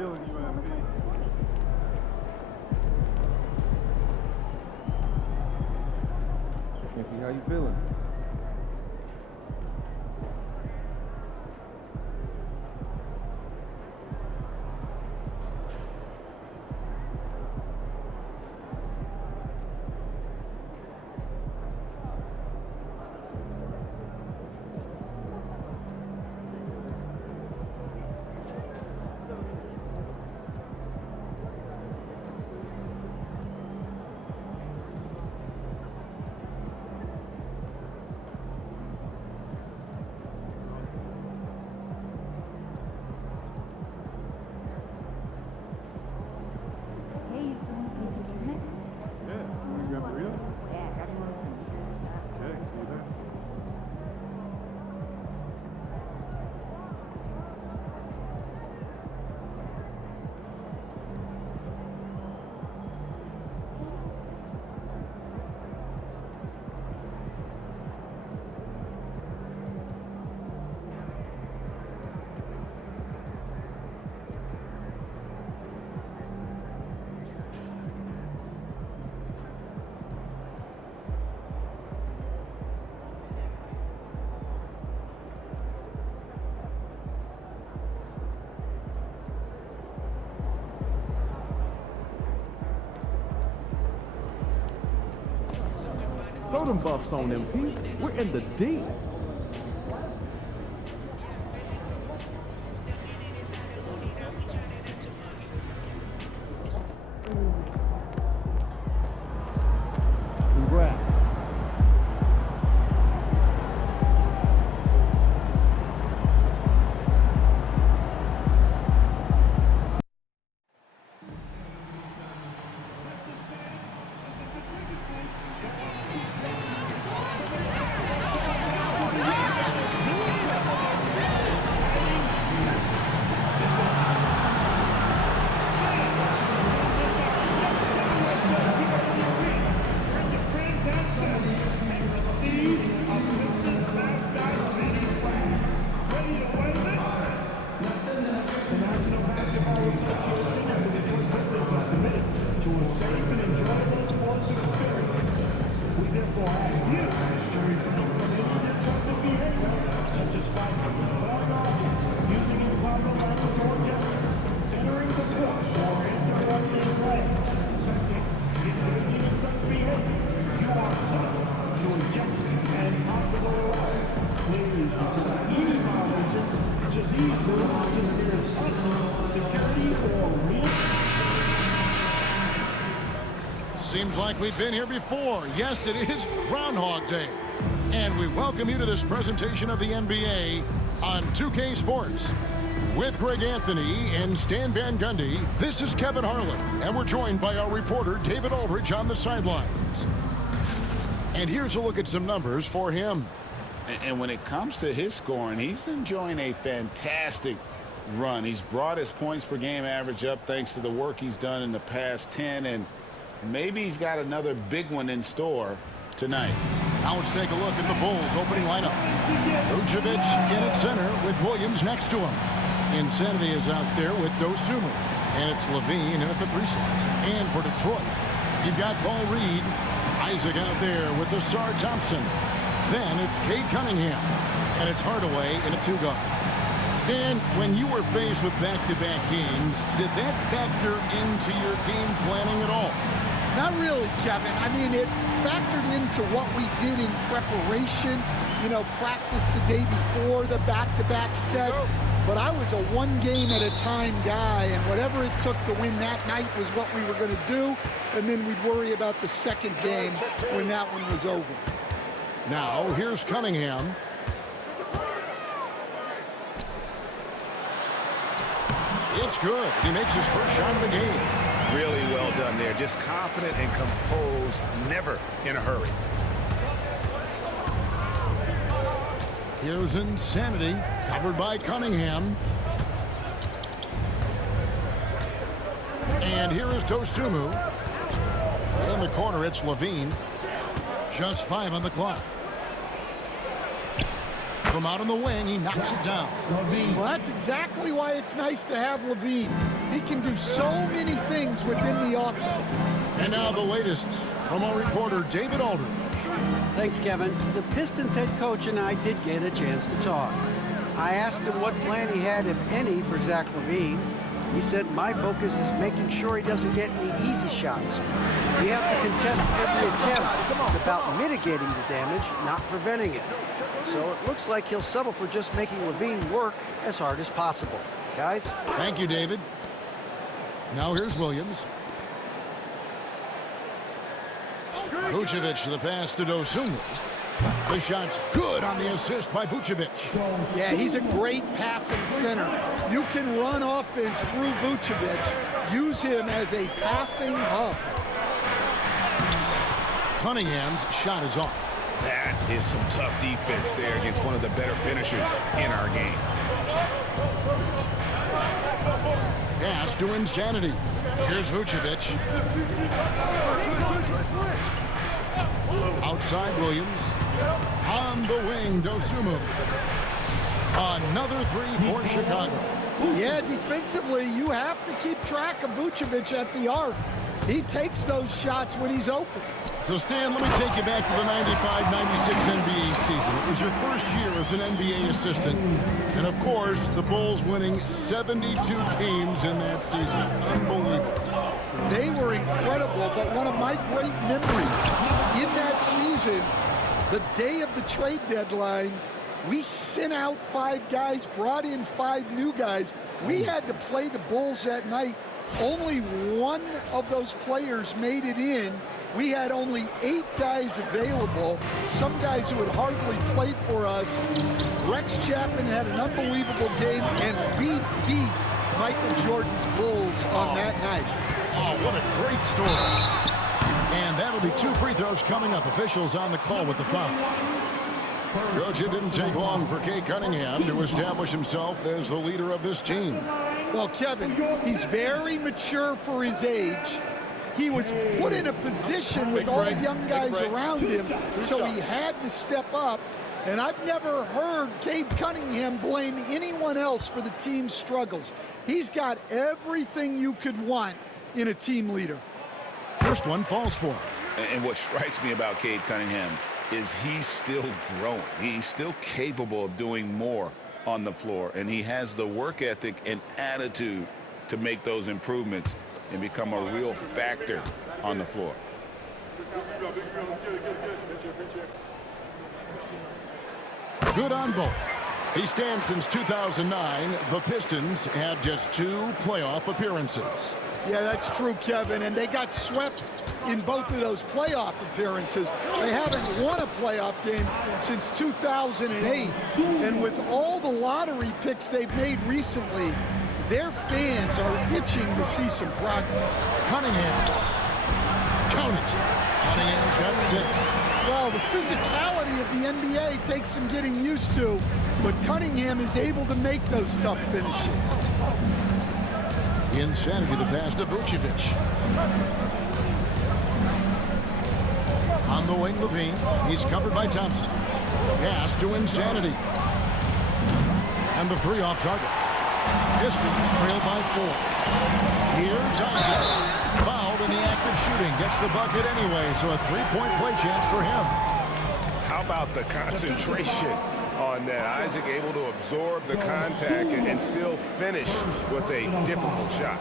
feeling, UMP? Campy, how you feeling? Throw them buffs on them, Pete. We're in the deep. Congrats. Seems like we've been here before. Yes, it is Groundhog Day. And we welcome you to this presentation of the NBA on 2K Sports. With Greg Anthony and Stan Van Gundy, this is Kevin Harlan. And we're joined by our reporter, David Aldridge, on the sidelines. And here's a look at some numbers for him. And when it comes to his scoring, he's enjoying a fantastic run. He's brought his points per game average up thanks to the work he's done in the past 10, and maybe he's got another big one in store tonight. Now let's take a look at the Bulls' opening lineup. Vucevic in at center with Williams next to him. Insanity is out there with Dosunmu. And it's Levine in at the 3 slot. And for Detroit, you've got Paul Reed. Isaac out there with Desar Thompson. Then it's Cade Cunningham. And it's Hardaway in a 2-guard. Stan, when you were faced with back-to-back games, did that factor into your game planning at all? Not really, Kevin. I mean, it factored into what we did in preparation, practice the day before the back-to-back set. But I was a one-game-at-a-time guy, and whatever it took to win that night was what we were going to do, and then we'd worry about the second game when that one was over. Now, here's Cunningham. It's good. He makes his first shot of the game. Really well done there. Just confident and composed, never in a hurry. Here's Insanity, covered by Cunningham. And here is Dosunmu. In the corner, it's Levine. Just 5 on the clock. From out on the wing, he knocks it down. Well, that's exactly why it's nice to have Levine. He can do so many things within the offense. And now the latest from our reporter, David Aldridge. Thanks, Kevin. The Pistons head coach and I did get a chance to talk. I asked him what plan he had, if any, for Zach LaVine. He said, my focus is making sure he doesn't get any easy shots. We have to contest every attempt. It's about mitigating the damage, not preventing it. So it looks like he'll settle for just making LaVine work as hard as possible. Guys? Thank you, David. Now here's Williams. Vucevic to the pass to Dosunmu. The shot's good on the assist by Vucevic. Yeah, he's a great passing center. You can run offense through Vucevic. Use him as a passing hub. Cunningham's shot is off. That is some tough defense there against one of the better finishers in our game. Pass to Insanity. Here's Vucevic. Outside Williams. On the wing, Dosunmu. Another three for Chicago. Yeah, defensively, you have to keep track of Vucevic at the arc. He takes those shots when he's open. So, Stan, let me take you back to the 95-96 NBA season. It was your first year as an NBA assistant. And, of course, the Bulls winning 72 games in that season. Unbelievable. They were incredible, but one of my great memories in that season, the day of the trade deadline, we sent out 5 guys, brought in 5 new guys. We had to play the Bulls that night. Only one of those players made it in. We had only 8 guys available, some guys who had hardly played for us. Rex Chapman had an unbelievable game, and we beat Michael Jordan's Bulls on that night. Oh, what a great story. And that'll be 2 free throws coming up. Officials on the call with the foul. Coach, it didn't take long for Cade Cunningham to establish himself as the leader of this team. Well, Kevin, he's very mature for his age. He was put in a position with all young guys around him, so he had to step up. And I've never heard Cade Cunningham blame anyone else for the team's struggles. He's got everything you could want in a team leader. First one falls for him. And what strikes me about Cade Cunningham is he's still growing. He's still capable of doing more on the floor, and he has the work ethic and attitude to make those improvements and become a real factor on the floor. Good on both. He stands since 2009. The Pistons had just 2 playoff appearances. Yeah, that's true, Kevin, and they got swept in both of those playoff appearances. They haven't won a playoff game since 2008, and with all the lottery picks they've made recently, their fans are itching to see some progress. Cunningham. Count it. Cunningham's got 6. Well, the physicality of the NBA takes some getting used to, but Cunningham is able to make those tough finishes. Insanity the pass to Vucevic. On the wing, Levine. He's covered by Thompson. Pass to Insanity. And the 3 off target. Pistons trail by 4. Here's Isaac. Fouled in the act of shooting. Gets the bucket anyway, so a 3-point play chance for him. How about the concentration on that? Isaac able to absorb the contact and still finish with a difficult shot.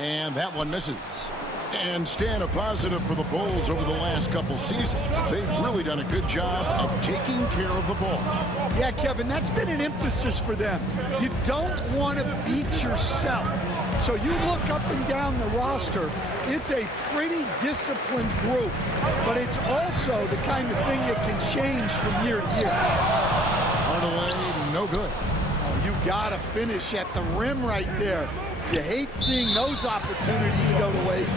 And that one misses. And Stan, a positive for the Bulls over the last couple seasons. They've really done a good job of taking care of the ball. Yeah, Kevin, that's been an emphasis for them. You don't want to beat yourself. So you look up and down the roster, it's a pretty disciplined group, but it's also the kind of thing that can change from year to year. Hardaway, no good. Oh, you got to finish at the rim right there. You hate seeing those opportunities go to waste.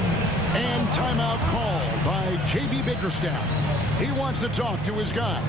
And timeout called by J.B. Bickerstaff. He wants to talk to his guys.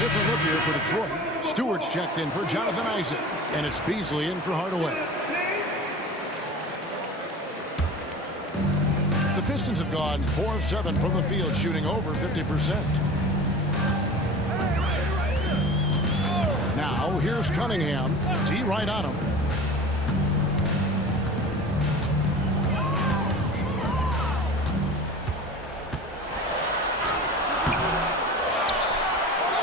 Different look here for Detroit. Stewart's checked in for Jonathan Isaac, and it's Beasley in for Hardaway. The Pistons have gone 4 of 7 from the field, shooting over 50%. Now, here's Cunningham. D right on him.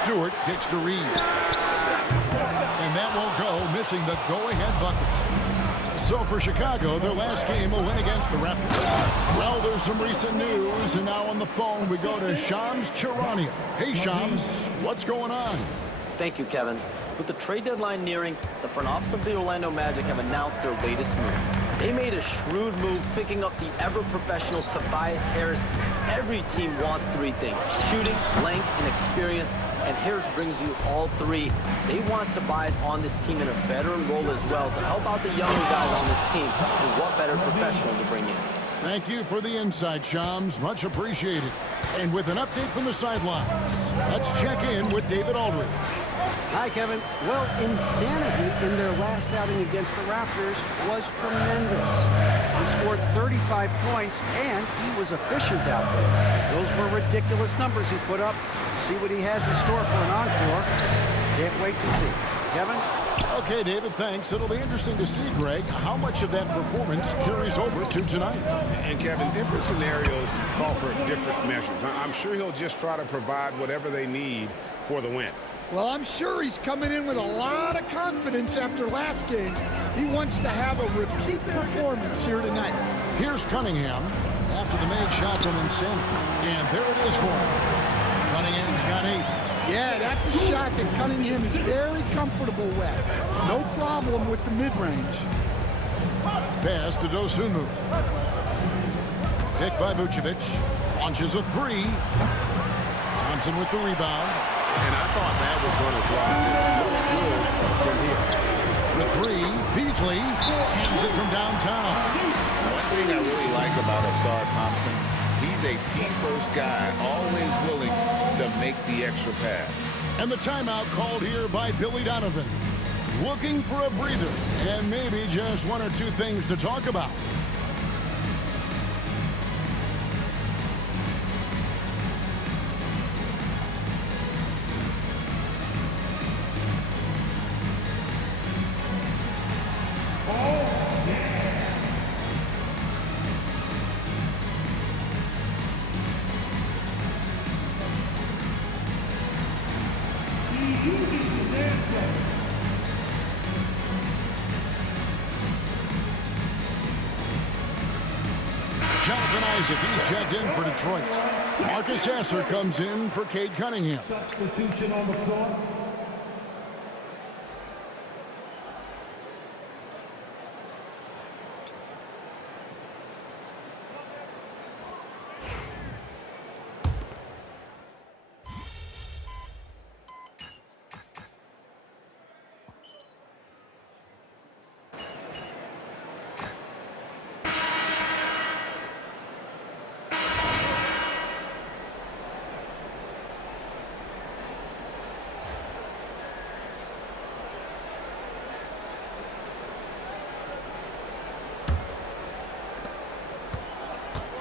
Stewart kicks to Reed. And that won't go, missing the go-ahead bucket. So for Chicago, their last game a win against the Raptors. Well, there's some recent news, and now on the phone we go to Shams Charania. Hey, Shams, what's going on? Thank you, Kevin. With the trade deadline nearing, the front office of the Orlando Magic have announced their latest move. They made a shrewd move picking up the ever-professional Tobias Harris. Every team wants 3 things: shooting, length, and experience. And Harris brings you all 3. They want Tobias on this team in a veteran role as well to help out the younger guys on this team. And what better professional to bring in? Thank you for the insight, Shams. Much appreciated. And with an update from the sidelines, let's check in with David Aldridge. Hi, Kevin. Well, insanity in their last outing against the Raptors was tremendous. He scored 35 points, and he was efficient out there. Those were ridiculous numbers he put up. See what he has in store for an encore. Can't wait to see. Kevin? Okay, David, thanks. It'll be interesting to see, Greg, how much of that performance carries over to tonight. And, Kevin, different scenarios call for different measures. I'm sure he'll just try to provide whatever they need for the win. Well, I'm sure he's coming in with a lot of confidence after last game. He wants to have a repeat performance here tonight. Here's Cunningham after the made shot from Insanity. And there it is for him. Cunningham's got 8. Yeah, that's a shot that Cunningham is very comfortable with. No problem with the mid-range. Pass to Dosunmu. Picked by Vucevic. Launches a 3. Thompson with the rebound. And I thought that was going to drop. It looked good from here. The 3, Beasley hands it from downtown. One thing I really like about Asar Thompson, he's a team-first guy, always willing to make the extra pass. And the timeout called here by Billy Donovan. Looking for a breather and maybe just 1 or 2 things to talk about. Jonathan Isaac, he's checked in for Detroit. Marcus Sasser comes in for Cade Cunningham. Substitution on the floor.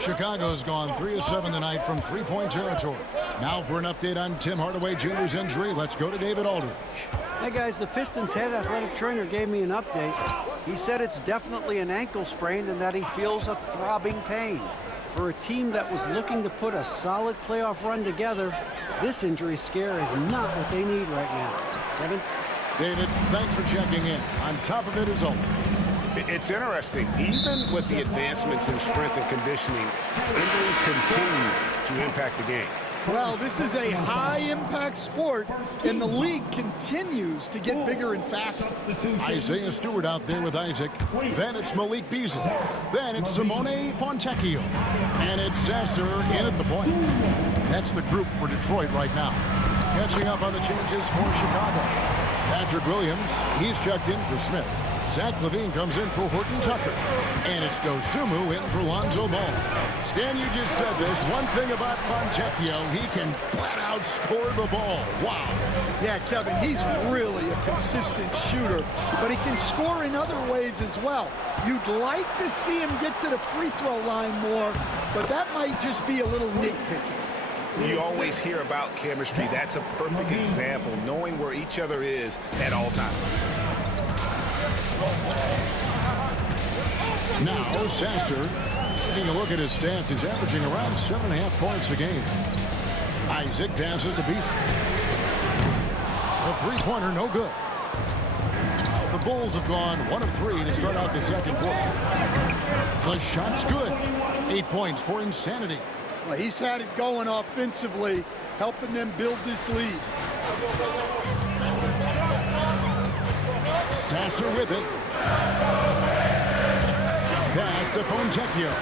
Chicago's gone 3 of 7 tonight from three-point territory. Now for an update on Tim Hardaway Jr.'s injury, let's go to David Aldridge. Hey guys, the Pistons head athletic trainer gave me an update. He said it's definitely an ankle sprain and that he feels a throbbing pain. For a team that was looking to put a solid playoff run together, this injury scare is not what they need right now. Kevin? David, thanks for checking in. On top of it is always. It's interesting. Even with the advancements in strength and conditioning, injuries continue to impact the game. Well, this is a high-impact sport, and the league continues to get bigger and faster. Isaiah Stewart out there with Isaac. Then it's Malik Beasley. Then it's Simone Fontecchio. And it's Sasser in at the point. That's the group for Detroit right now. Catching up on the changes for Chicago. Patrick Williams, he's checked in for Smith. Zach LaVine comes in for Horton Tucker. And it's Dosunmu in for Lonzo Ball. Stan, you just said this. One thing about Fontecchio, he can flat out score the ball. Wow. Yeah, Kevin, he's really a consistent shooter, but he can score in other ways as well. You'd like to see him get to the free throw line more, but that might just be a little nitpicky. You always hear about chemistry. That's a perfect example, knowing where each other is at all times. Now Sasser, taking a look at his stats, he's averaging around 7.5 points a game. Isaac passes to Beasley. The three-pointer no good. The Bulls have gone 1 of 3 to start out the second quarter. The shot's good. 8 points for Insanity. Well, he's had it going offensively, helping them build this lead. Sasser with it. Pass to Fontecchio.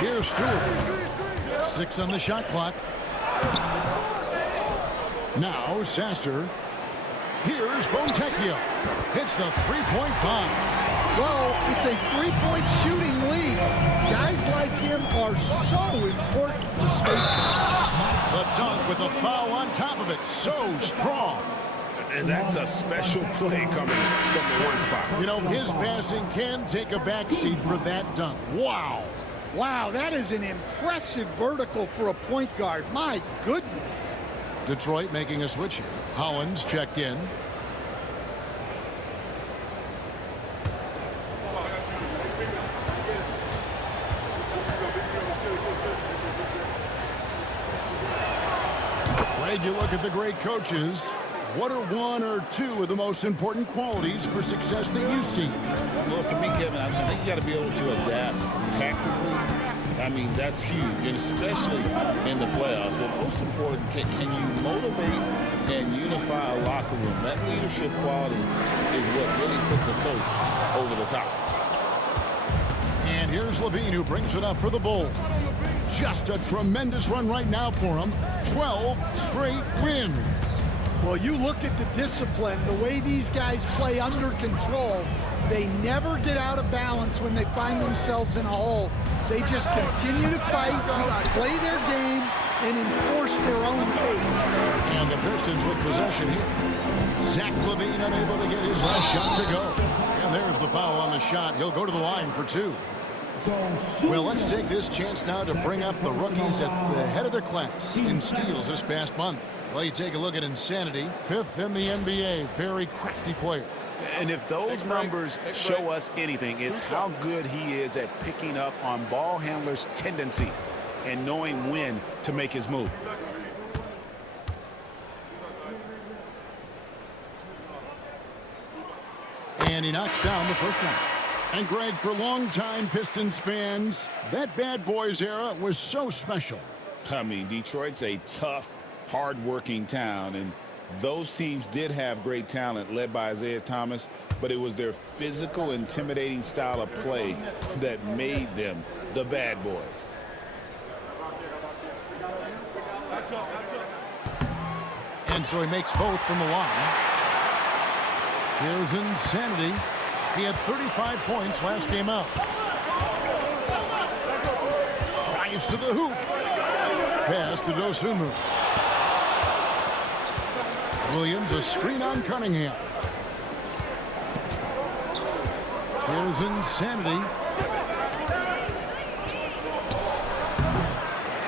Here's Stewart. 6 on the shot clock. Now Sasser. Here's Fontecchio. Hits the three-point bomb. Well, it's a three-point shooting lead. Guys like him are so important for spacing. The dunk with a foul on top of it. So strong. And that's a special play coming from the one spot. You know, his passing can take a backseat for that dunk. Wow. Wow, that is an impressive vertical for a point guard. My goodness. Detroit making a switch here. Hollins checked in. When you look at the great coaches, what are 1 or 2 of the most important qualities for success that you see? Well, for me, Kevin, I think you got to be able to adapt tactically. I mean, that's huge, and especially in the playoffs. But most important, can you motivate and unify a locker room? That leadership quality is what really puts a coach over the top. And here's LaVine, who brings it up for the Bulls. Just a tremendous run right now for him. 12 straight wins. Well, you look at the discipline, the way these guys play under control. They never get out of balance when they find themselves in a hole. They just continue to fight, play their game, and enforce their own pace. And the Pistons with possession here. Zach LaVine unable to get his last shot to go. And there's the foul on the shot. He'll go to the line for 2. Well, let's take this chance now to bring up the rookies at the head of their class in steals this past month. Well, you take a look at Insanity, 5th in the NBA, very crafty player. And if those numbers show us anything, it's how good he is at picking up on ball handlers' tendencies and knowing when to make his move. And he knocks down the first one. And Greg, for longtime Pistons fans, that Bad Boys era was so special. I mean, Detroit's a tough, hard-working town, and those teams did have great talent led by Isaiah Thomas, but it was their physical, intimidating style of play that made them the Bad Boys. And so he makes both from the line. Here's Insanity. He had 35 points last game out. Drives to the hoop. Pass to Dosunmu. Williams, a screen on Cunningham. Here's Insanity.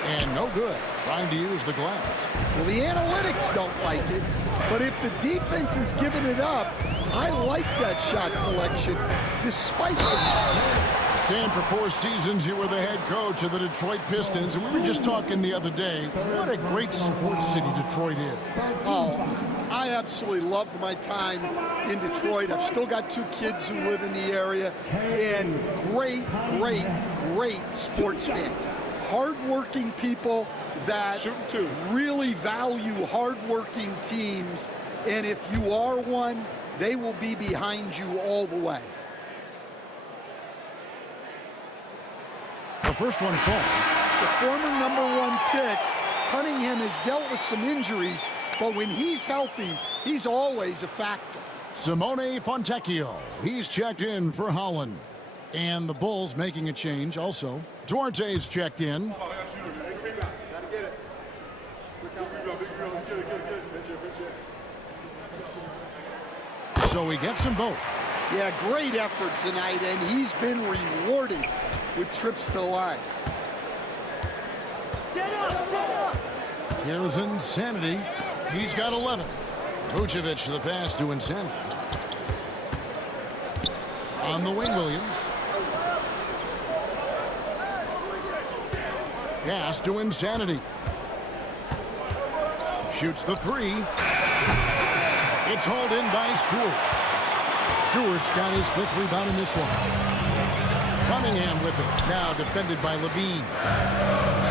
And no good. Trying to use the glass. Well, the analytics don't like it, but if the defense is giving it up, I like that shot selection, despite the... Stan for 4 seasons, here with the head coach of the Detroit Pistons, and we were just talking the other day, what a great sports city Detroit is. Oh, I absolutely loved my time in Detroit. I've still got 2 kids who live in the area, and great sports fans. Hard-working people that really value hard-working teams, and if you are one, they will be behind you all the way. The first one falls. The former #1 pick, Cunningham, has dealt with some injuries, but when he's healthy, he's always a factor. Simone Fontecchio, he's checked in for Holland. And the Bulls making a change also. Duarte's checked in. So he gets them both. Yeah, great effort tonight, and he's been rewarded with trips to the line. Here's Insanity. He's got 11. Vucevic the pass to Insanity. On the wing, Williams. Pass to Insanity. Shoots the 3. It's hauled in by Stewart. Stewart's got his 5th rebound in this one. Cunningham with it. Now defended by Levine.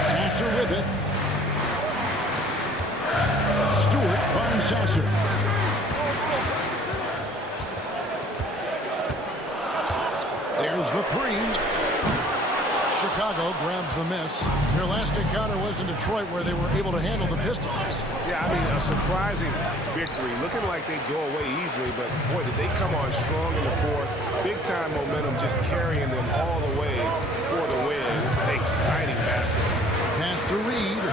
Sasser with it. Stewart finds Sasser. There's the 3. Chicago grabs the miss. Their last encounter was in Detroit, where they were able to handle the Pistons. Yeah, I mean, a surprising victory. Looking like they go away easily, but boy, did they come on strong in the 4th. Big-time momentum just carrying them all the way for the win. Exciting basketball. Pass to Reed.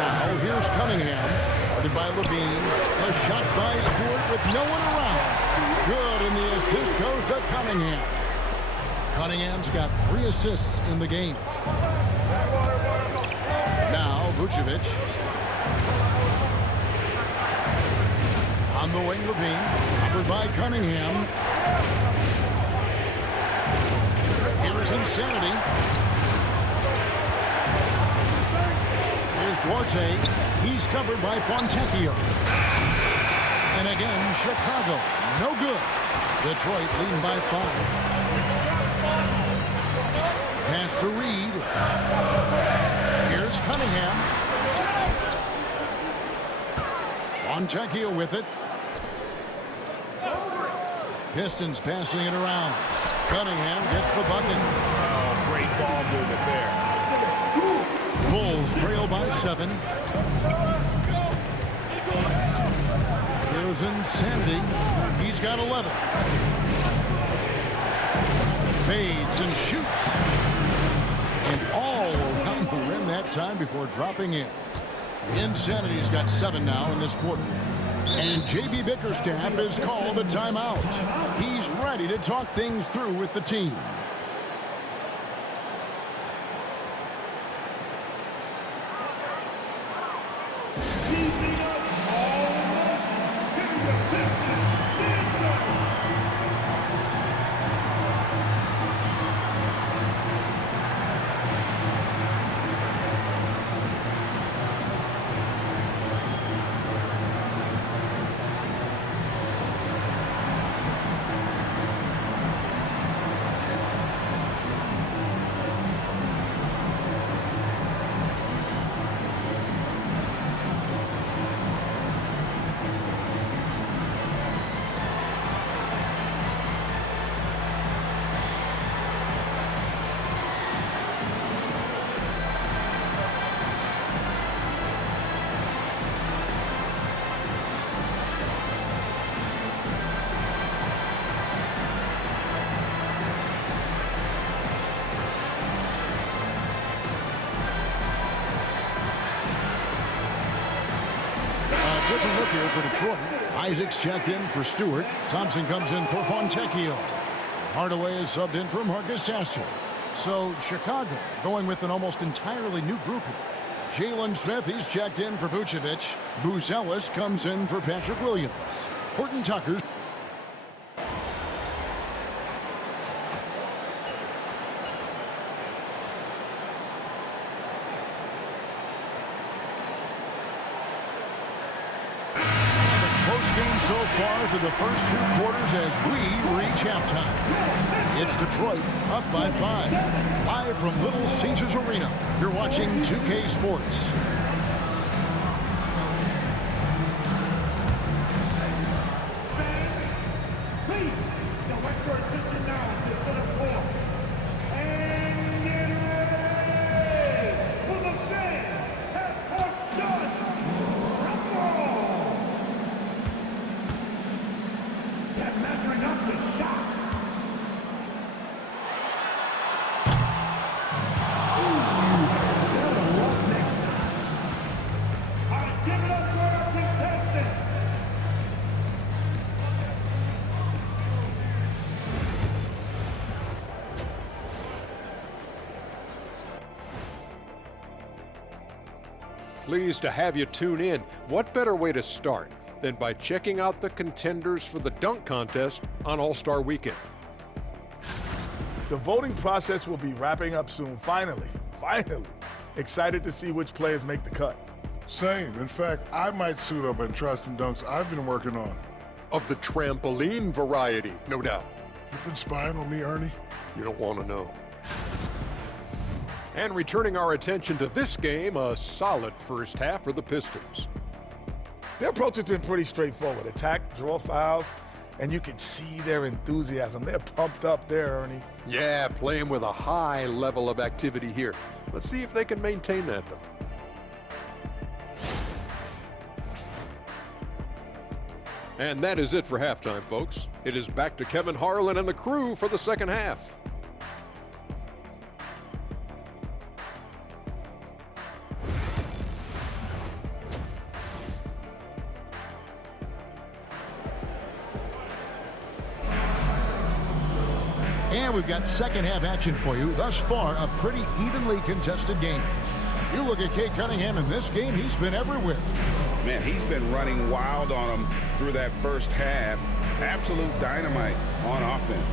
Now, here's Cunningham. Guarded by Levine. A shot by Stewart with no one around. Good, and the assist goes to Cunningham. Cunningham's got 3 assists in the game. Now, Vucevic. On the wing, Levine. Covered by Cunningham. Here's Insanity. Here's Duarte. He's covered by Fontecchio. And again, Chicago. No good. Detroit leading by 5. Pass to Reed. Here's Cunningham. Fontecchio with it. Pistons passing it around. Cunningham gets the bucket. Oh, great ball movement there. Bulls trail by 7. Here's Insanity. He's got 11. Fades and shoots. And all around the rim that time before dropping in. Insanity's got 7 now in this quarter. And J.B. Bickerstaff has called a timeout. He's ready to talk things through with the team. here for Detroit. Isaac's checked in for Stewart. Thompson comes in for Fontecchio. Hardaway is subbed in for Marcus Sasser. So Chicago going with an almost entirely new group here. Jalen Smith, he's checked in for Vucevic. Buzelis comes in for Patrick Williams. Horton Tucker. So far through the first 2 quarters as we reach halftime. It's Detroit up by 5. Live from Little Caesars Arena. You're watching 2K Sports. Please, direct your attention now to the center court. And get ready for the fan half-court shot. Measuring up the shot. Better luck next time. All right, give it up for our contestants. Pleased to have you tune in. What better way to start than by checking out the contenders for the dunk contest on All-Star Weekend? The voting process will be wrapping up soon. Finally. Excited to see which players make the cut. Same. In fact, I might suit up and try some dunks I've been working on. Of the trampoline variety, no doubt. You've been spying on me, Ernie? You don't want to know. And returning our attention to this game, a solid first half for the Pistons. Their approach has been pretty straightforward. Attack, draw fouls, and you can see their enthusiasm. They're pumped up there, Ernie. Yeah, playing with a high level of activity here. Let's see if they can maintain that, though. And that is it for halftime, folks. It is back to Kevin Harlan and the crew for the second half. And we've got second half action for you. Thus far, a pretty evenly contested game. You look at Cade Cunningham in this game, he's been everywhere. Man, he's been running wild on him through that first half. Absolute dynamite on offense.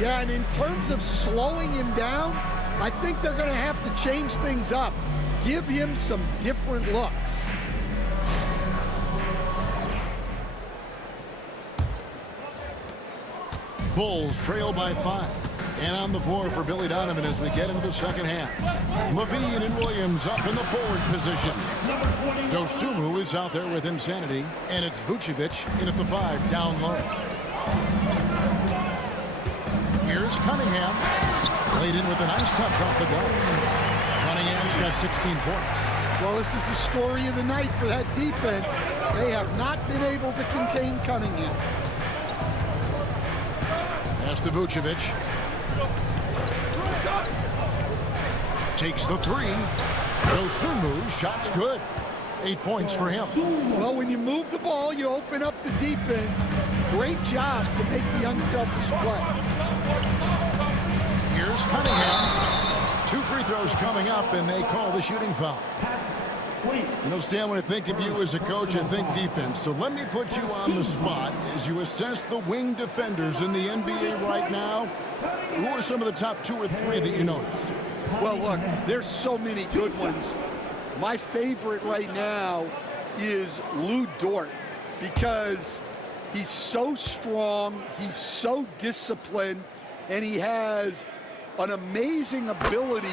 Yeah, and in terms of slowing him down, I think they're going to have to change things up. Give him some different looks. Bulls trail by 5. And on the floor for Billy Donovan as we get into the second half. Levine and Williams up in the forward position. Dosunmu is out there with Insanity. And it's Vucevic in at the 5 down low. Here's Cunningham. Played in with a nice touch off the glass. Cunningham's got 16 points. Well, this is the story of the night for that defense. They have not been able to contain Cunningham. Pass to Vucevic. Takes the 3. Dosunmu, shot's good. 8 points for him. Well, when you move the ball, you open up the defense. Great job to make the unselfish play. Here's Cunningham. 2 free throws coming up, and they call the shooting foul. You know, Stan, when I think of you as a coach, I think defense. So let me put you on the spot as you assess the wing defenders in the NBA right now. Who are some of the top 2 or 3 that you notice? Well, look, there's so many good ones. My favorite right now is Lou Dort because he's so strong, he's so disciplined, and he has an amazing ability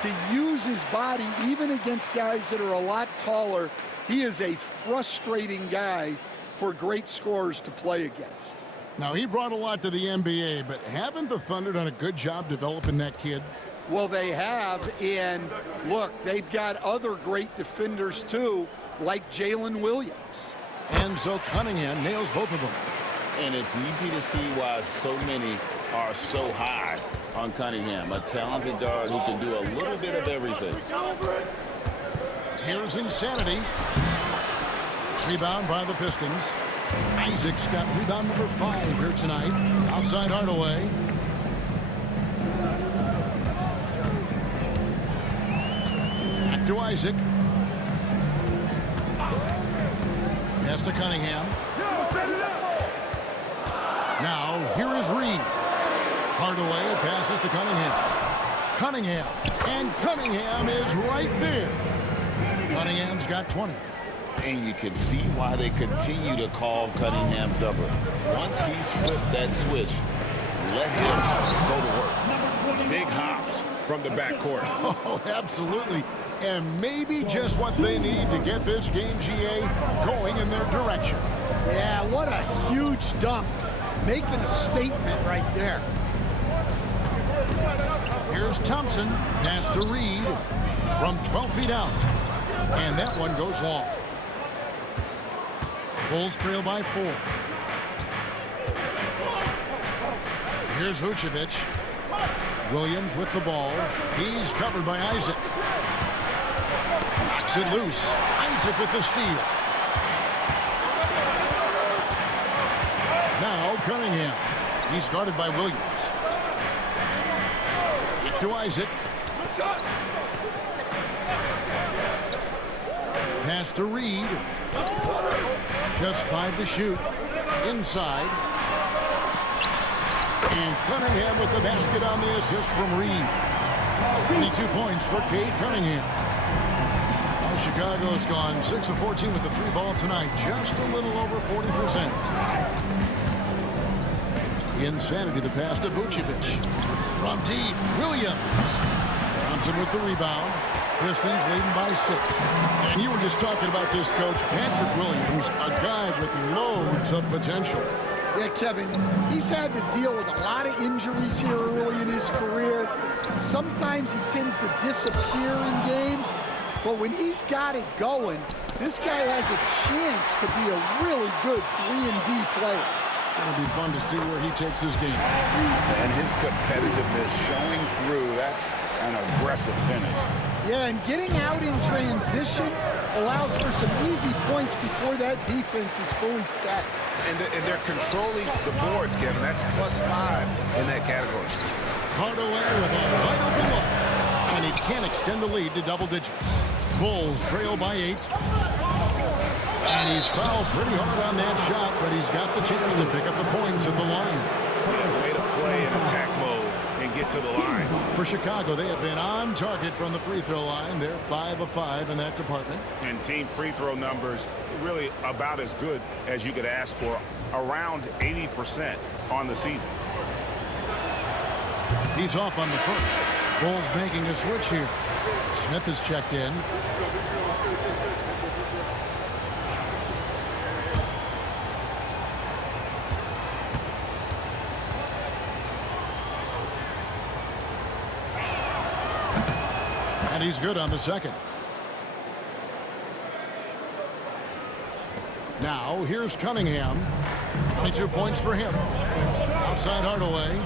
to use his body even against guys that are a lot taller. He is a frustrating guy for great scorers to play against. Now, he brought a lot to the NBA, but haven't the Thunder done a good job developing that kid? Well, they have, and look, they've got other great defenders too, like Jalen Williams. And so Cunningham nails both of them. And it's easy to see why so many are so high on Cunningham, a talented guard who can do a little bit of everything. Here's Insanity. Rebound by the Pistons. Isaac's got rebound number 5 here tonight. Outside Hardaway. Back to Isaac. Pass to Cunningham. Now, here is Reed. Hardaway passes to Cunningham. And Cunningham is right there. Cunningham's got 20. And you can see why they continue to call Cunningham's number. Once he's flipped that switch, let him go to work. Big hops from the backcourt. Oh, absolutely. And maybe just what they need to get this game, GA, going in their direction. Yeah, what a huge dunk. Making a statement right there. Here's Thompson. Pass to Reed from 12 feet out. And that one goes long. Bulls trail by 4. Here's Vucevic. Williams with the ball. He's covered by Isaac. Knocks it loose. Isaac with the steal. Now Cunningham. He's guarded by Williams. Back to Isaac. Pass to Reed. Just 5 to shoot. Inside. And Cunningham with the basket on the assist from Reed. 22 points for Cade Cunningham. Well, Chicago's gone 6 of 14 with the 3 ball tonight. Just a little over 40%. Insanity, the pass to Vucevic. From deep, Williams. Thompson with the rebound. Pistons leading by 6. And you were just talking about this, Coach. Patrick Williams, a guy with loads of potential. Yeah, Kevin, he's had to deal with a lot of injuries here early in his career. Sometimes he tends to disappear in games, but when he's got it going, this guy has a chance to be a really good 3-and-D player. It's going to be fun to see where he takes his game. And his competitiveness showing through. That's an aggressive finish. Yeah, and getting out in transition allows for some easy points before that defense is fully set. And they're controlling the boards, Kevin. That's +5 in that category. Hardaway with a wide open look. And he can't extend the lead to double digits. Bulls trail by 8. And he's fouled pretty hard on that shot, but he's got the chance to pick up the points at the line. Way to play in attack mode and get to the line. For Chicago, they have been on target from the free throw line. They're 5 of 5 in that department. And team free throw numbers really about as good as you could ask for, around 80% on the season. He's off on the first. Bulls making a switch here. Smith is checked in. And he's good on the second. Now, here's Cunningham. 22 points for him. Outside Hardaway.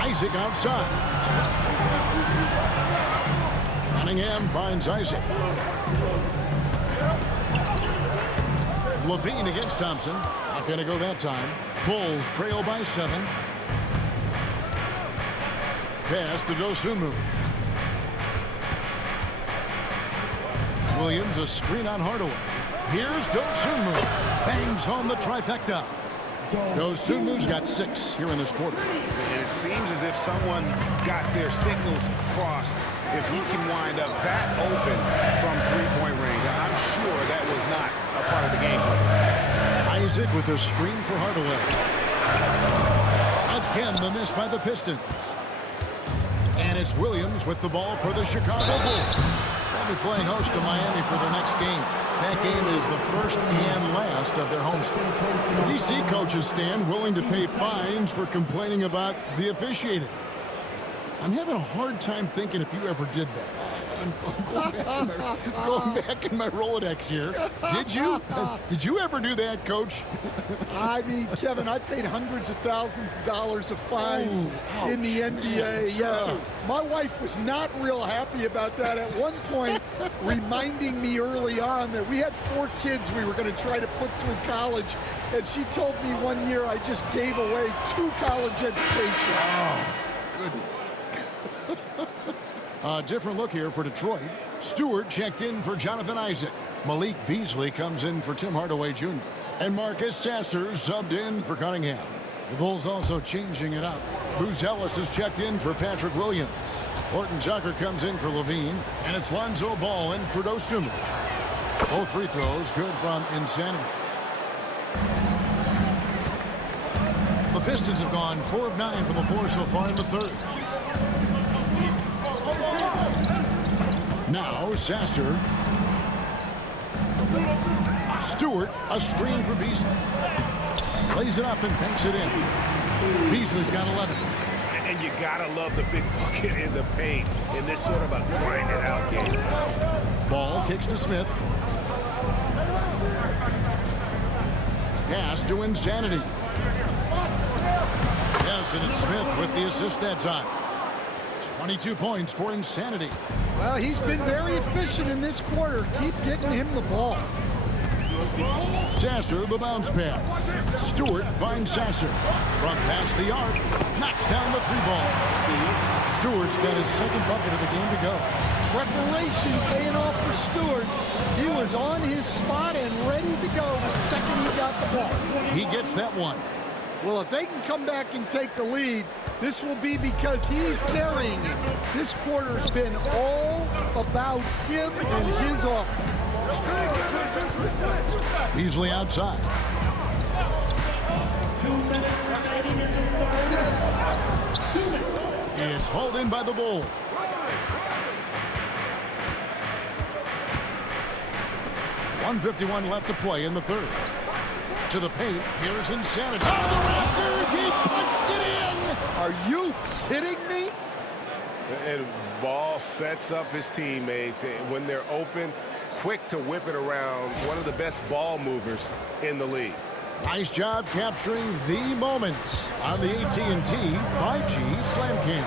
Isaac outside. Cunningham finds Isaac. Levine against Thompson. Not going to go that time. Bulls trail by 7. Pass to Dosunmu. Williams, a screen on Hardaway. Here's Dosunmu. Bangs home the trifecta. Dosunmu's got 6 here in this quarter. And it seems as if someone got their signals crossed. If he can wind up that open from three-point range, I'm sure that was not a part of the game plan. Isaac with a screen for Hardaway. Again, the miss by the Pistons. And it's Williams with the ball for the Chicago Bulls. They'll be playing host to Miami for their next game. That game is the first and last of their homestand. We see coaches stand willing to pay fines for complaining about the officiating. I'm having a hard time thinking if you ever did that. Going back in my Rolodex here. Did you? Did you ever do that, Coach? I mean, Kevin, I paid hundreds of thousands of dollars of fines in the NBA. Yeah. My wife was not real happy about that at one point, reminding me early on that we had 4 kids we were going to try to put through college, and she told me one year I just gave away 2 college educations. Oh, goodness. A different look here for Detroit. Stewart checked in for Jonathan Isaac. Malik Beasley comes in for Tim Hardaway Jr. And Marcus Sasser subbed in for Cunningham. The Bulls also changing it up. Buzelis is checked in for Patrick Williams. Horton Tucker comes in for Levine. And it's Lonzo Ball in for Dosunmu. Both free throws good from Insanity. The Pistons have gone 4 of 9 from the floor so far in the third. Now Sasser. Stewart, a screen for Beasley. Plays it up and banks it in. Beasley's got 11. And you gotta love the big bucket in the paint in this sort of a grinded out game. Ball kicks to Smith. Pass to Insanity. Yes, and it's Smith with the assist that time. 22 points for Insanity. Well, he's been very efficient in this quarter. Keep getting him the ball. Sasser, the bounce pass. Stewart finds Sasser. Front past the arc. Knocks down the 3-ball. Stewart's got his second bucket of the game to go. Preparation paying off for Stewart. He was on his spot and ready to go the second he got the ball. He gets that one. Well, if they can come back and take the lead, this will be because he's carrying it. This quarter's been all about him and his offense. Beasley outside. 2 minutes remaining in the third. 2 minutes. It's hauled in by the Bulls. .151 left to play in the third. To the paint, here's Insanity. Out of the rafters, he punched it in! Are you kidding me? And Ball sets up his teammates when they're open, quick to whip it around. One of the best ball movers in the league. Nice job capturing the moments on the AT&T 5G Slam Cam.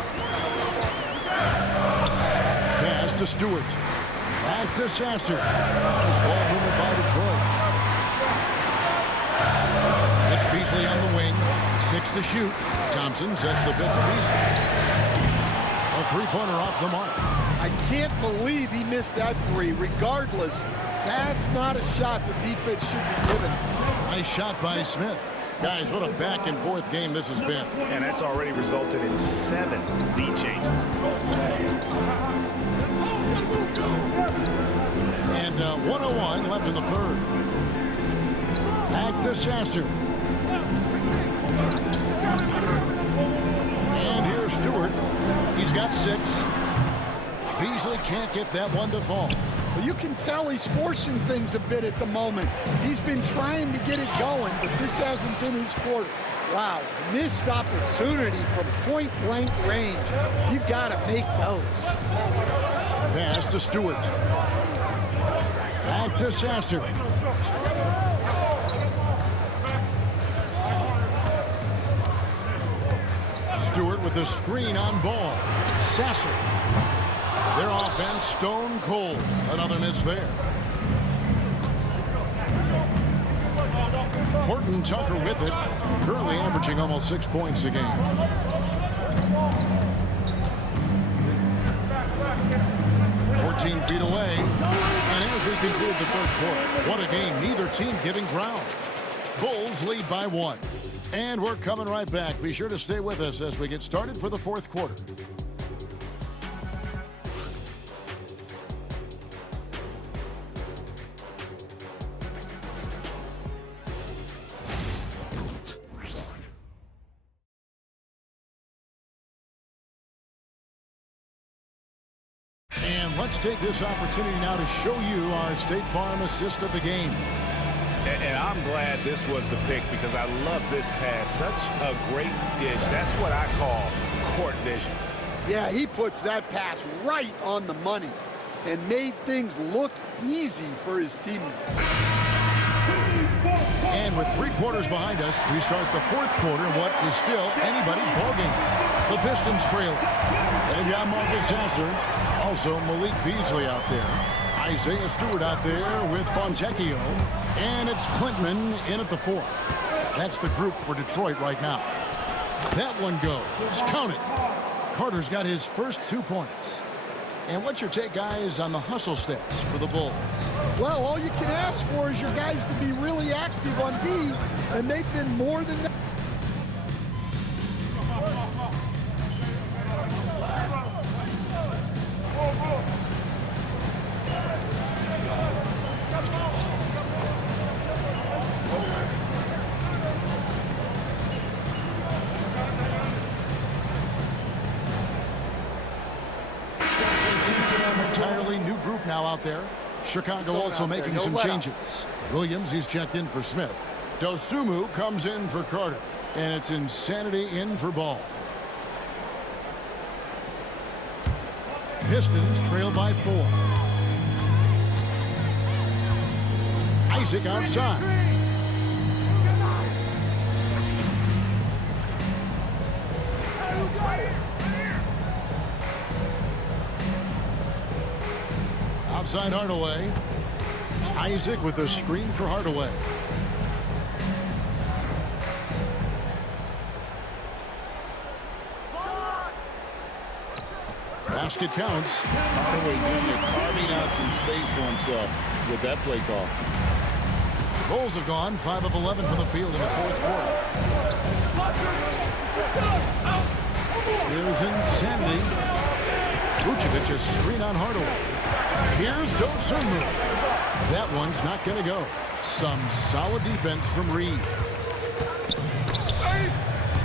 Pass to Stewart. Back to Sasser. Nice ball movement by Detroit. It's Beasley on the wing. 6 to shoot. Thompson sets the bid for Beasley. A 3-pointer off the mark. I can't believe he missed that 3. Regardless, that's not a shot the defense should be given. Nice shot by Smith. Guys, what a back and forth game this has been. And that's already resulted in 7 lead changes. And 101 left in the third. Back to Sasser. And here's Stewart. He's got 6. Beasley can't get that one to fall. Well, you can tell he's forcing things a bit at the moment. He's been trying to get it going, but this hasn't been his quarter. Wow, missed opportunity from point-blank range. You've got to make those. Pass to Stewart. Back to Sasser. Stewart with the screen on Ball. Sasser. Their offense stone cold. Another miss there. Horton Tucker with it. Currently averaging almost 6 points a game. Feet away. And as we conclude the third quarter, what a game. Neither team giving ground. Bulls lead by 1. And we're coming right back. Be sure to stay with us as we get started for the fourth quarter. Let's take this opportunity now to show you our State Farm assist of the game. And I'm glad this was the pick because I love this pass. Such a great dish. That's what I call court vision. Yeah, he puts that pass right on the money. and made things look easy for his teammates. And with 3 quarters behind us, we start the 4th quarter in what is still anybody's ballgame. The Pistons trail. They've got Marcus Sasser, also Malik Beasley out there. Isaiah Stewart out there with Fontecchio. And it's Clinton in at the 4. That's the group for Detroit right now. That one goes. Count it. Carter's got his first 2 points. And what's your take, guys, on the hustle stats for the Bulls? Well, all you can ask for is your guys to be really active on D, and they've been more than that. Entirely new group now out there. Chicago also making some changes. Williams, he's checked in for Smith. Dosumu comes in for Carter. And it's Insanity in for Ball. Pistons trail by 4. Isaac outside. Outside Hardaway. Isaac with a screen for Hardaway. Basket counts. Hardaway Jr. carving out some space for himself with that play call. Bulls have gone 5 of 11 from the field in the 4th quarter. Here's Insanity. Vucevic a screen on Hardaway. Here's Dosunmu. That one's not going to go. Some solid defense from Reed.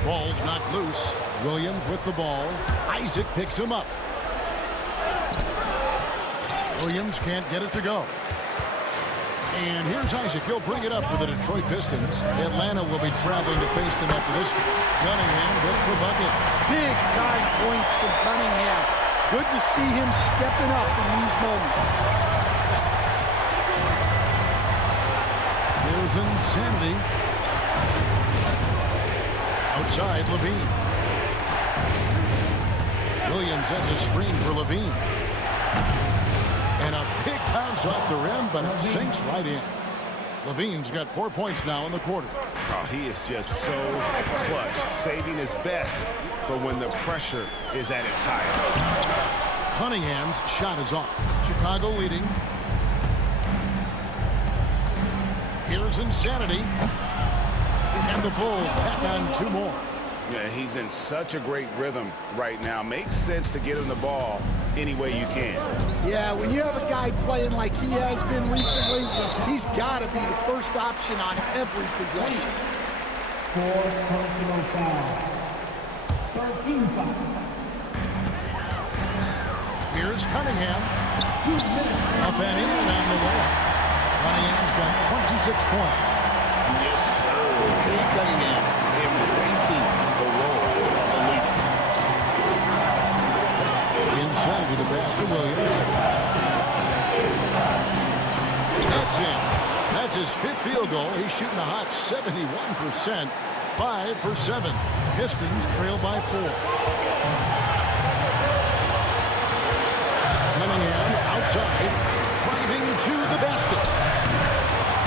Ball's knocked loose. Williams with the ball. Isaac picks him up. Williams can't get it to go. And here's Isaac. He'll bring it up for the Detroit Pistons. Atlanta will be traveling to face them after this game. Cunningham gets the bucket. Big time points from Cunningham. Good to see him stepping up in these moments. Here's Insanity. Outside, Levine. Williams has a screen for Levine. And a big bounce off the rim, but it sinks right in. Levine's got 4 points now in the quarter. Oh, he is just so clutch, saving his best for when the pressure is at its highest. Cunningham's shot is off. Chicago leading. Here's Insanity. And the Bulls tack on 2 more. Yeah, he's in such a great rhythm right now. Makes sense to get him the ball any way you can. Yeah, when you have a guy playing like he has been recently, he's got to be the first option on every possession. 4 personal foul. 13 foul. Here's Cunningham. Up and in on the way. Cunningham's got 26 points. Yes, sir. Kay Cunningham embracing the role of the leader. Inside with the pass to Williams. That's in. That's his 5th field goal. He's shooting a hot 71%. 5 for 7. Pistons trail by 4. Cunningham outside, driving to the basket.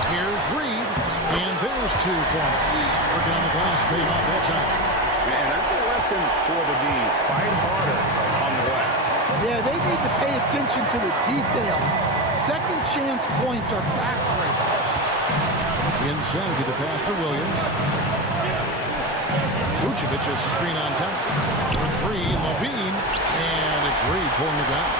Here's Reed, and there's 2 points. Working on the glass, paying off that time. Man, that's a lesson for the D. Fight harder on the glass. Yeah, they need to pay attention to the details. Second chance points are backbreakers. Insanity, the pass to Williams. Vucevic a screen on Thompson. For 3, Levine, and it's Reed pulling it down.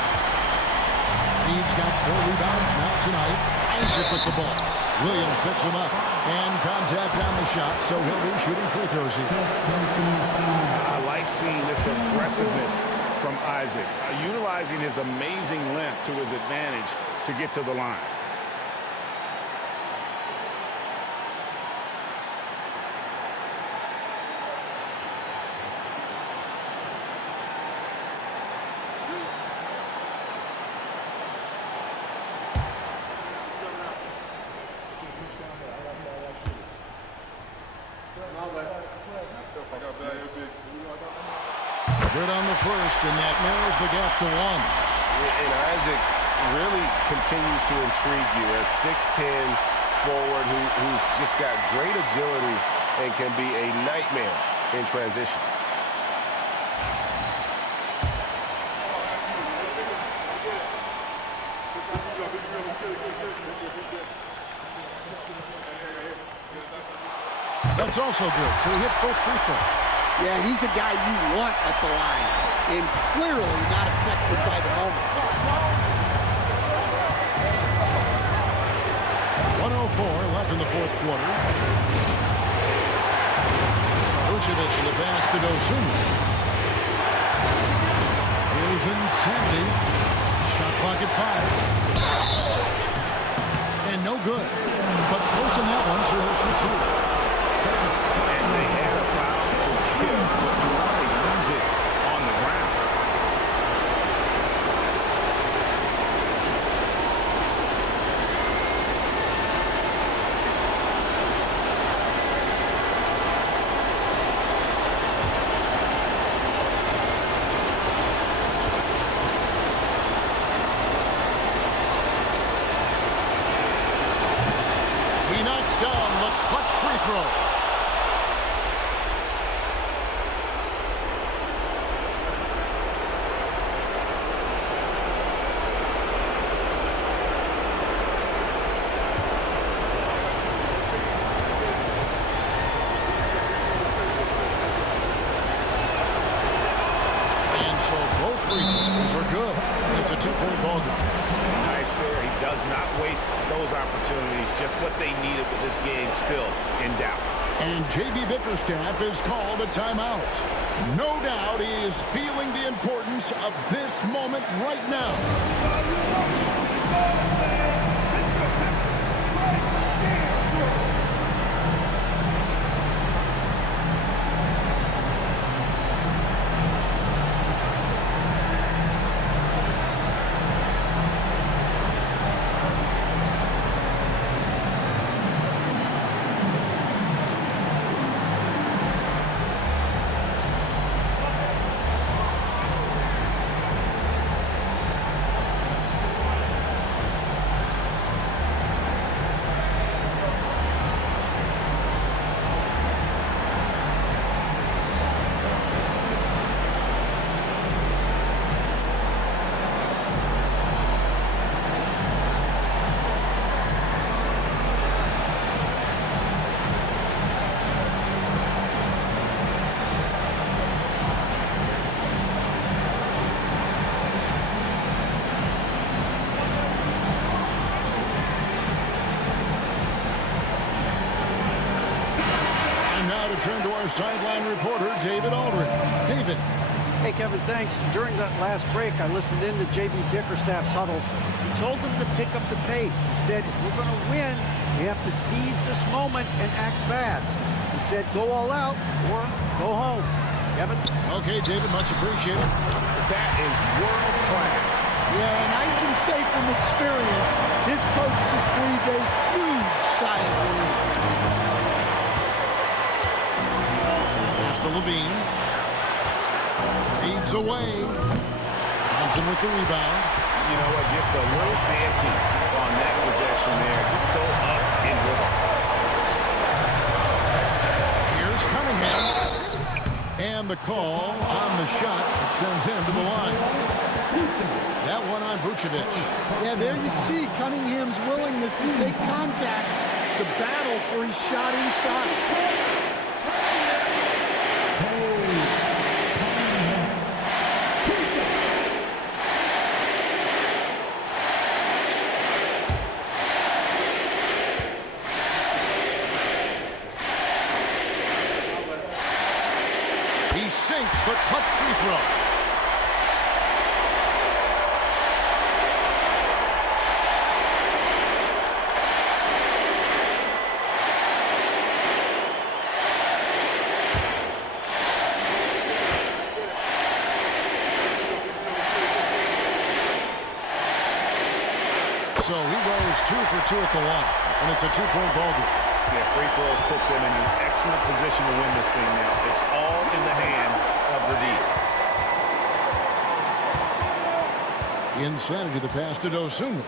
Reed's got 4 rebounds now tonight. Isaac with the ball. Williams picks him up. And contact on the shot, so he'll be shooting free throws here. I like seeing this aggressiveness from Isaac, utilizing his amazing length to his advantage to get to the line. the first, and that narrows the gap to 1. And Isaac really continues to intrigue you as 6'10" forward who's just got great agility and can be a nightmare in transition. That's also good, so he hits both free throws. Yeah, he's a guy you want at the line, and clearly not affected by the moment. 1:04 left in the fourth quarter. Vucevic the pass to Dosunmu. Here's Insanity. Shot clock at 5. And no good. But close in that one, so he'll shoot 2. And they had a foul to give, but you want to use it on the ground. He knocks down the clutch free throw. Free throws are good. It's a 2-point ball game. Nice there. He does not waste those opportunities. Just what they needed, but this game still in doubt. And J.B. Bickerstaff is called a timeout. No doubt he is feeling the importance of this moment right now. Turn to our sideline reporter, David Aldridge. David. Hey, Kevin, thanks. During that last break, I listened in to J.B. Bickerstaff's huddle. He told them to pick up the pace. He said, if we're going to win, we have to seize this moment and act fast. He said, go all out or go home. Kevin? Okay, David, much appreciated. That is world class. Yeah, and I can say from experience, his coach just breathed a huge sigh of relief. To Levine. Feeds away. Thompson with the rebound. You know what? Just a little fancy on that possession there. Just go up and dribble. Here's Cunningham. And the call on the shot that sends him to the line. That one on Vucevic. Yeah, there you see Cunningham's willingness to take contact to battle for his shot inside. He sinks the clutch free throw. So he goes 2 for 2 at the line, and it's a 2-point ball game. Yeah, free throws put them in an excellent position to win this thing now. It's all in the hands of the D. Insanity the pass to Dosunmu.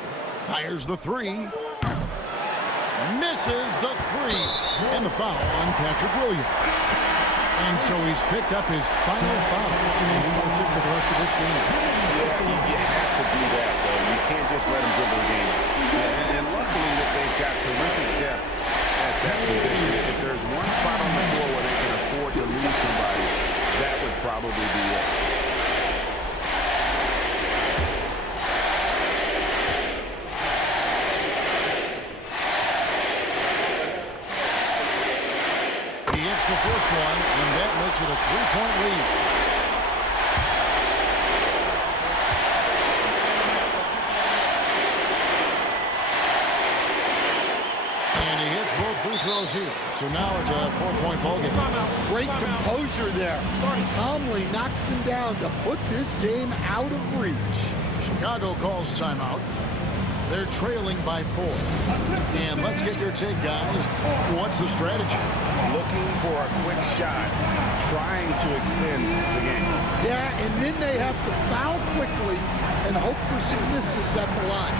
Fires the three. Misses the three. And the foul on Patrick Williams. And so he's picked up his final foul. And he will sit for the rest of this game. Yeah, you have to do that, though. You can't just let him dribble the game. And luckily that they've got terrific depth at that position. If there's one spot on the floor where they can afford to lose somebody, that would probably be it. He hits the first one, and that makes it a three-point lead. And he hits both free throws here. So now it's a 4-point ball game. Great composure there. Calmly knocks them down to put this game out of reach. Chicago calls timeout. They're trailing by 4. And let's get your take, guys. What's the strategy? Looking for a quick shot, trying to extend the game. Yeah, and then they have to foul quickly and hope for some misses at the line.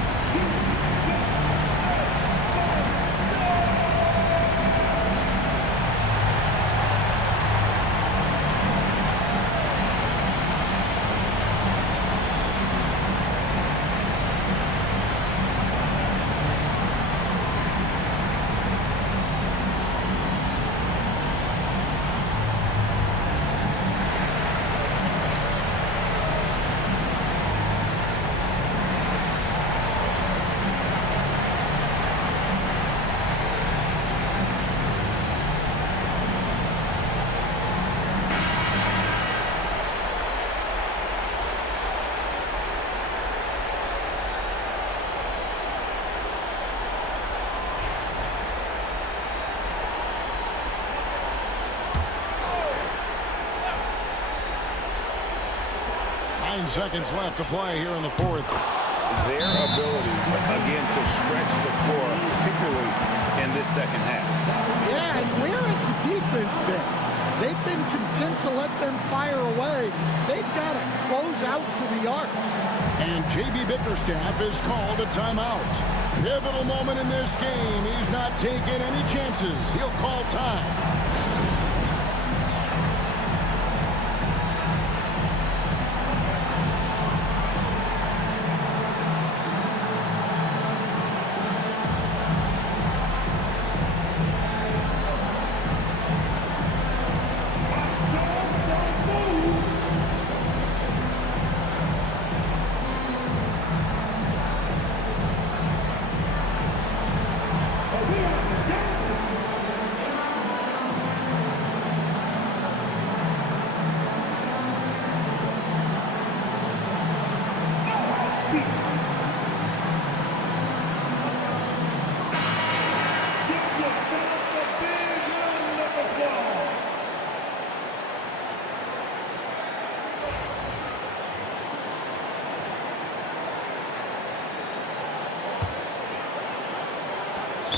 Seconds left to play here in the fourth. Their ability, again, to stretch the floor, particularly in this second half. Yeah, and where has the defense been? They've been content to let them fire away. They've got to close out to the arc. And J.B. Bickerstaff is called a timeout. Pivotal moment in this game. He's not taking any chances. He'll call time.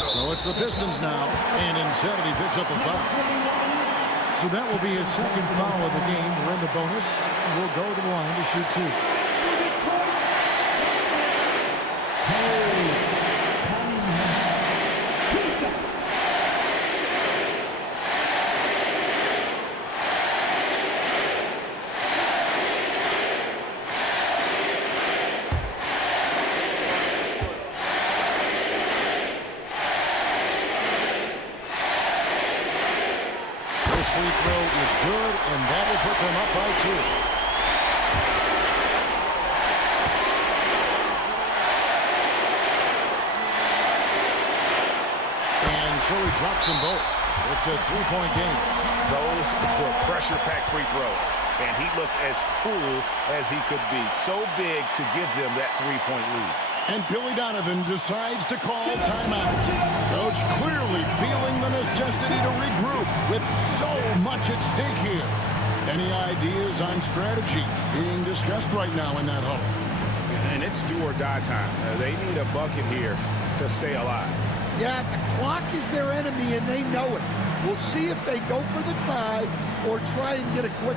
So it's the Pistons now, and Insanity picks up a foul. So that will be his second foul of the game. We're in the bonus. We'll go to the line to shoot 2. Free throw is good, and that will put them up by 2. And so he drops them both. It's a 3-point game. Those were pressure-packed free throws, and he looked as cool as he could be. So big to give them that 3-point lead. And Billy Donovan decides to call timeout. Coach clearly feeling the necessity to regroup with so much at stake here. Any ideas on strategy being discussed right now in that huddle? And it's do or die time. They need a bucket here to stay alive. Yeah, the clock is their enemy, and they know it. We'll see if they go for the tie or try and get a quick.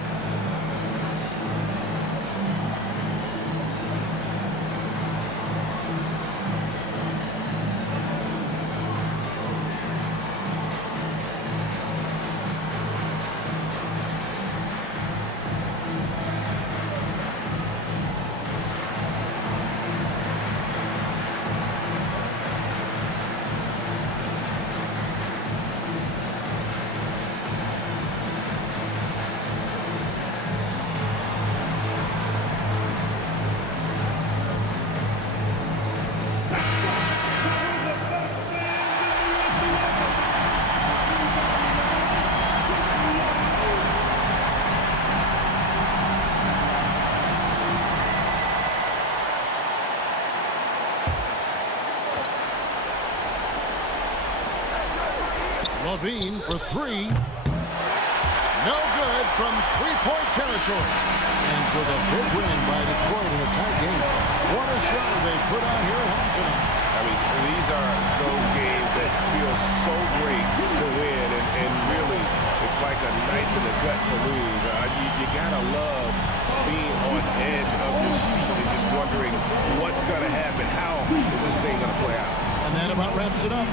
Levine for three. No good from three-point territory. And so the big win by Detroit in a tight game. What a show they put on here at home tonight. I mean, these are those games that feel so great to win, and really, it's like a knife in the gut to lose. You gotta love being on edge of your seat and just wondering what's gonna happen. How is this thing gonna play out? And that about wraps it up.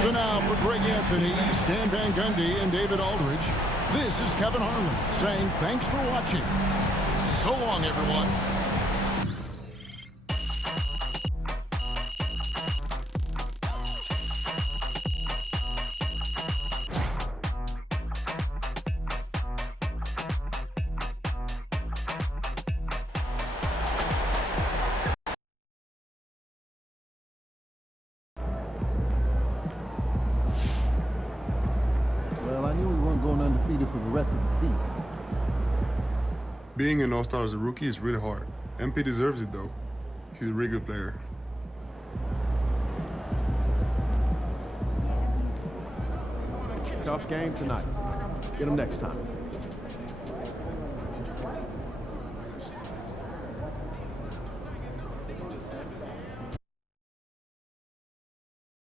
So now for Greg Anthony, Stan Van Gundy, and David Aldridge, this is Kevin Harlan saying thanks for watching. So long, everyone. Well, I knew we weren't going undefeated for the rest of the season. Being an all-star as a rookie is really hard. MP deserves it, though. He's a really good player. Tough game tonight. Get him next time.